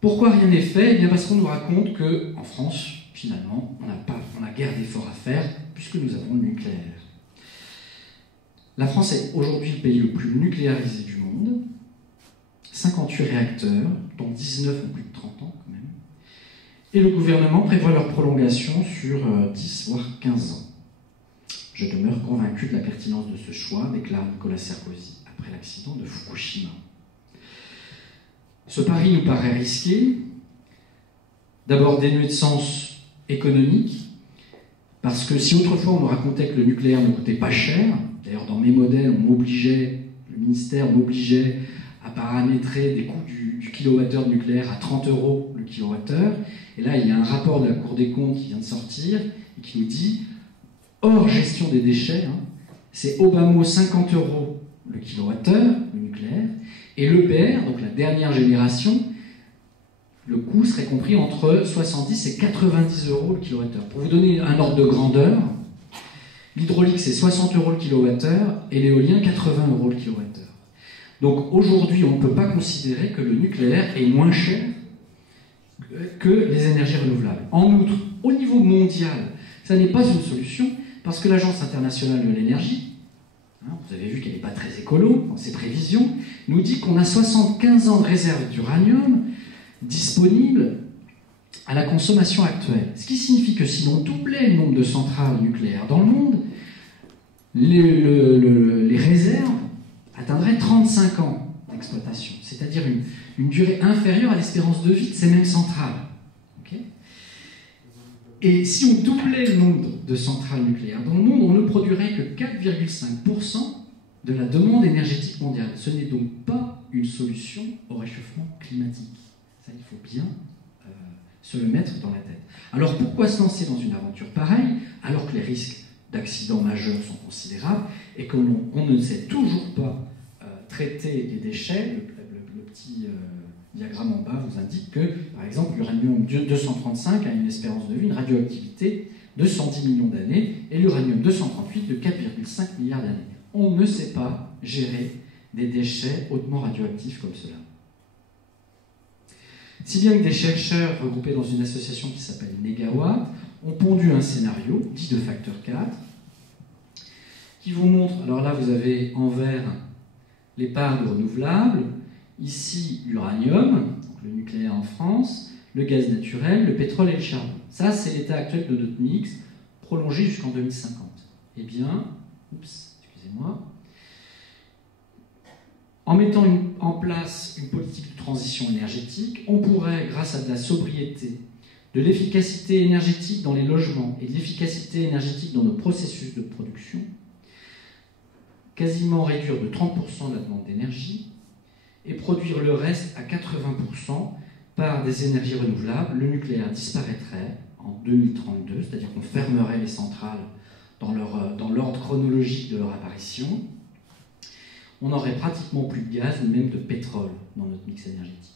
Pourquoi rien n'est fait? Eh bien parce qu'on nous raconte qu'en France, finalement, on a guère d'efforts à faire puisque nous avons le nucléaire. La France est aujourd'hui le pays le plus nucléarisé du monde. 58 réacteurs, dont 19 ont plus de 30 ans quand même. Et le gouvernement prévoit leur prolongation sur 10 voire 15 ans. Je demeure convaincu de la pertinence de ce choix, déclare Nicolas Sarkozy après l'accident de Fukushima. Ce pari nous paraît risqué, d'abord dénué de sens économique, parce que si autrefois on nous racontait que le nucléaire ne coûtait pas cher, d'ailleurs dans mes modèles, le ministère m'obligeait à paramétrer des coûts du kilowattheure de nucléaire à 30 € le kilowattheure, et là il y a un rapport de la Cour des comptes qui vient de sortir, et qui nous dit, hors gestion des déchets, c'est au bas mot 50 € le kilowattheure, le nucléaire, et l'EPR, donc la dernière génération, le coût serait compris entre 70 et 90 € le kilowattheure. Pour vous donner un ordre de grandeur, l'hydraulique c'est 60 € le kilowattheure et l'éolien 80 € le kilowattheure. Donc aujourd'hui, on ne peut pas considérer que le nucléaire est moins cher que les énergies renouvelables. En outre, au niveau mondial, ça n'est pas une solution parce que l'Agence internationale de l'énergie, vous avez vu qu'elle n'est pas très écolo dans ses prévisions, nous dit qu'on a 75 ans de réserve d'uranium disponible à la consommation actuelle. Ce qui signifie que si l'on doublait le nombre de centrales nucléaires dans le monde, les réserves atteindraient 35 ans d'exploitation, c'est-à-dire une durée inférieure à l'espérance de vie de ces mêmes centrales. Okay. Et si on doublait le nombre de centrales nucléaires dans le monde, on ne produirait que 4,5% de la demande énergétique mondiale. Ce n'est donc pas une solution au réchauffement climatique. Ça, il faut bien se le mettre dans la tête. Alors pourquoi se lancer dans une aventure pareille, alors que les risques d'accidents majeurs sont considérables et que l'on ne sait toujours pas traiter les déchets? Le petit diagramme en bas vous indique que, par exemple, l'uranium 235 a une espérance de vie, une radioactivité de 110 millions d'années, et l'uranium 238 de 4,5 milliards d'années. On ne sait pas gérer des déchets hautement radioactifs comme cela. Si bien que des chercheurs regroupés dans une association qui s'appelle Negawatt ont pondu un scénario, dit de facteur 4, qui vous montre, alors là vous avez en vert les parts de renouvelables, ici l'uranium, donc le nucléaire en France, le gaz naturel, le pétrole et le charbon. Ça c'est l'état actuel de notre mix, prolongé jusqu'en 2050. Eh bien, excusez-moi, en mettant en place une politique de transition énergétique, on pourrait, grâce à de la sobriété, de l'efficacité énergétique dans les logements et de l'efficacité énergétique dans nos processus de production, quasiment réduire de 30% la demande d'énergie et produire le reste à 80% par des énergies renouvelables. Le nucléaire disparaîtrait en 2032, c'est-à-dire qu'on fermerait les centrales dans l'ordre chronologique de leur apparition. On n'aurait pratiquement plus de gaz, ni même de pétrole dans notre mix énergétique.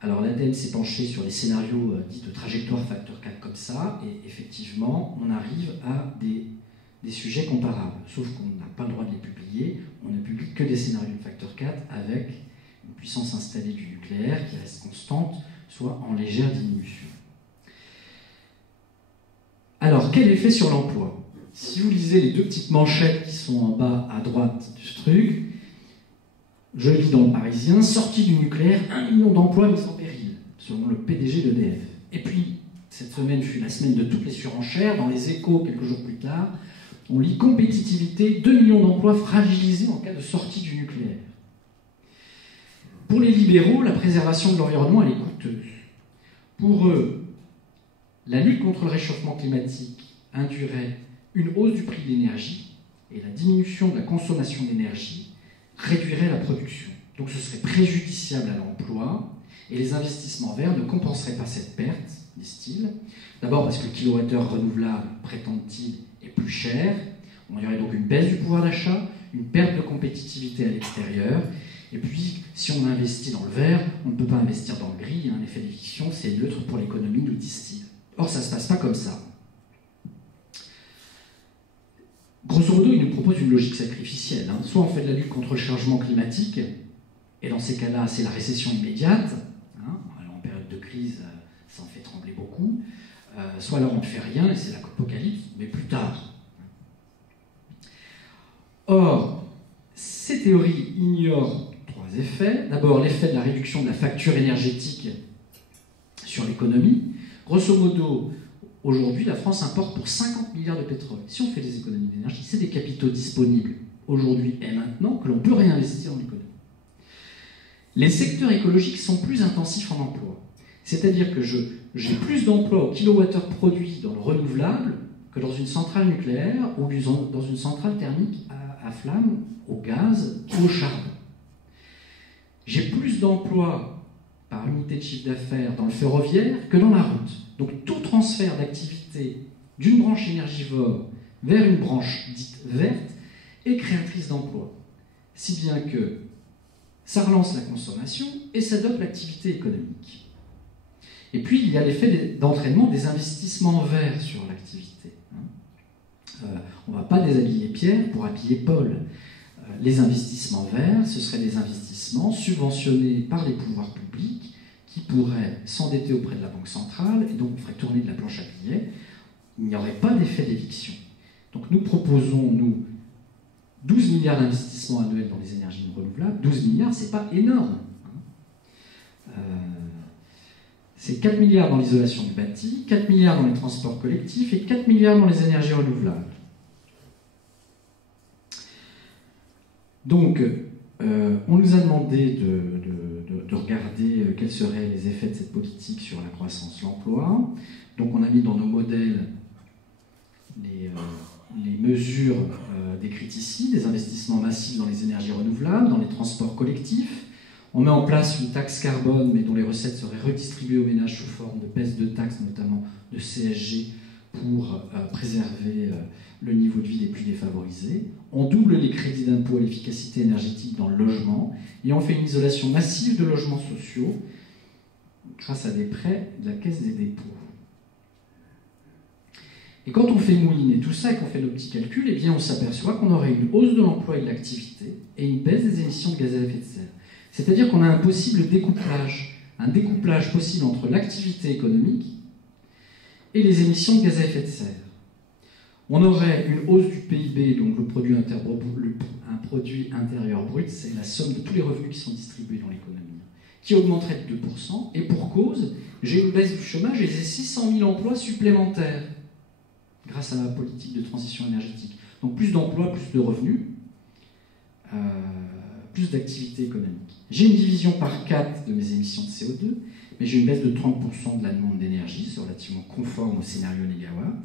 Alors l'ADEME s'est penché sur les scénarios dits de trajectoire facteur 4 comme ça, et effectivement, on arrive à des sujets comparables, sauf qu'on n'a pas le droit de les publier. On ne publie que des scénarios de facteur 4 avec une puissance installée du nucléaire qui reste constante, soit en légère diminution. Alors, quel effet sur l'emploi? Si vous lisez les deux petites manchettes qui sont en bas à droite du truc, je lis dans le Parisien, sortie du nucléaire, 1 million d'emplois mis en péril, selon le PDG d'EDF. Et puis, cette semaine fut la semaine de toutes les surenchères. Dans les Échos, quelques jours plus tard, on lit compétitivité, 2 millions d'emplois fragilisés en cas de sortie du nucléaire. Pour les libéraux, la préservation de l'environnement, elle est coûteuse. Pour eux, la lutte contre le réchauffement climatique induirait une hausse du prix de l'énergie et la diminution de la consommation d'énergie réduirait la production. Donc ce serait préjudiciable à l'emploi et les investissements verts ne compenseraient pas cette perte, disent-ils. D'abord parce que le kilowattheure renouvelable, prétendent-ils, est plus cher. Il y aurait donc une baisse du pouvoir d'achat, une perte de compétitivité à l'extérieur. Et puis, si on investit dans le vert, on ne peut pas investir dans le gris. Un effet d'éviction, c'est neutre pour l'économie, nous disent-ils. Or, ça ne se passe pas comme ça. Grosso modo, ils nous proposent une logique sacrificielle. Soit on fait de la lutte contre le changement climatique, Et dans ces cas-là, c'est la récession immédiate. Hein, alors en période de crise, ça en fait trembler beaucoup. Soit alors on ne fait rien, et c'est l'apocalypse, mais plus tard. Or, ces théories ignorent trois effets. D'abord, l'effet de la réduction de la facture énergétique sur l'économie. Grosso modo, aujourd'hui, la France importe pour 50 milliards de pétrole. Si on fait des économies d'énergie, c'est des capitaux disponibles aujourd'hui et maintenant que l'on peut réinvestir dans l'économie. Les secteurs écologiques sont plus intensifs en emploi. C'est-à-dire que j'ai plus d'emplois au kilowattheure produit dans le renouvelable que dans une centrale nucléaire ou dans une centrale thermique à flamme, au gaz ou au charbon. J'ai plus d'emplois par unité de chiffre d'affaires dans le ferroviaire que dans la route. Donc tout transfert d'activité d'une branche énergivore vers une branche dite verte est créatrice d'emplois. Si bien que ça relance la consommation et ça dope l'activité économique. Et puis, il y a l'effet d'entraînement des investissements verts sur l'activité. On ne va pas déshabiller Pierre pour habiller Paul. Les investissements verts, ce seraient des investissements subventionnés par les pouvoirs publics qui pourraient s'endetter auprès de la Banque centrale et donc on ferait tourner de la planche à billets. Il n'y aurait pas d'effet d'éviction. Donc nous proposons, 12 milliards d'investissements annuels dans les énergies renouvelables. 12 milliards, c'est pas énorme. C'est 4 milliards dans l'isolation du bâti, 4 milliards dans les transports collectifs et 4 milliards dans les énergies renouvelables. Donc, on nous a demandé de regarder quels seraient les effets de cette politique sur la croissance, l'emploi. Donc, on a mis dans nos modèles les mesures décrites ici, des investissements massifs dans les énergies renouvelables, dans les transports collectifs. On met en place une taxe carbone, mais dont les recettes seraient redistribuées aux ménages sous forme de baisse de taxes, notamment de CSG, pour préserver le niveau de vie des plus défavorisés. On double les crédits d'impôt à l'efficacité énergétique dans le logement, et on fait une isolation massive de logements sociaux grâce à des prêts de la Caisse des dépôts. Et quand on fait mouliner tout ça et qu'on fait nos petits calculs, eh bien on s'aperçoit qu'on aurait une hausse de l'emploi et de l'activité et une baisse des émissions de gaz à effet de serre. C'est-à-dire qu'on a un possible découplage, un découplage possible entre l'activité économique et les émissions de gaz à effet de serre. On aurait une hausse du PIB, donc un produit intérieur brut, c'est la somme de tous les revenus qui sont distribués dans l'économie, qui augmenterait de 2%, et pour cause, j'ai une baisse du chômage et j'ai 600 000 emplois supplémentaires grâce à ma politique de transition énergétique. Donc plus d'emplois, plus de revenus, plus d'activité économique. J'ai une division par 4 de mes émissions de CO2, mais j'ai une baisse de 30% de la demande d'énergie, c'est relativement conforme au scénario négawatt.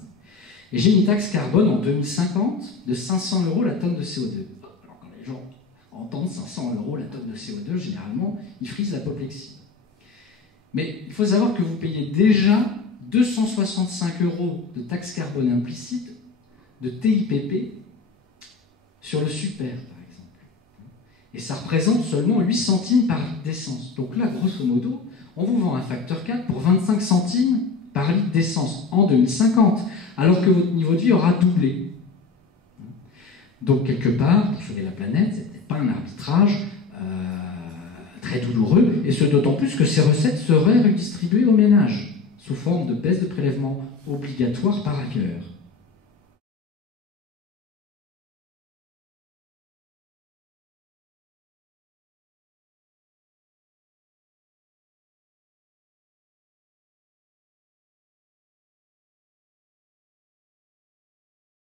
Et j'ai une taxe carbone en 2050 de 500 € la tonne de CO2. Alors quand les gens entendent 500 € la tonne de CO2, généralement, ils frisent l'apoplexie. Mais il faut savoir que vous payez déjà 265 € de taxe carbone implicite, de TIPP, sur le super, par exemple. Et ça représente seulement 8 centimes par litre d'essence. Donc là, grosso modo, on vous vend un facteur 4 pour 25 centimes par litre d'essence en 2050, alors que votre niveau de vie aura doublé. Donc, quelque part, pour sauver la planète, ce n'était pas un arbitrage très douloureux, et ce d'autant plus que ces recettes seraient redistribuées aux ménages, sous forme de baisse de prélèvements obligatoires par ailleurs.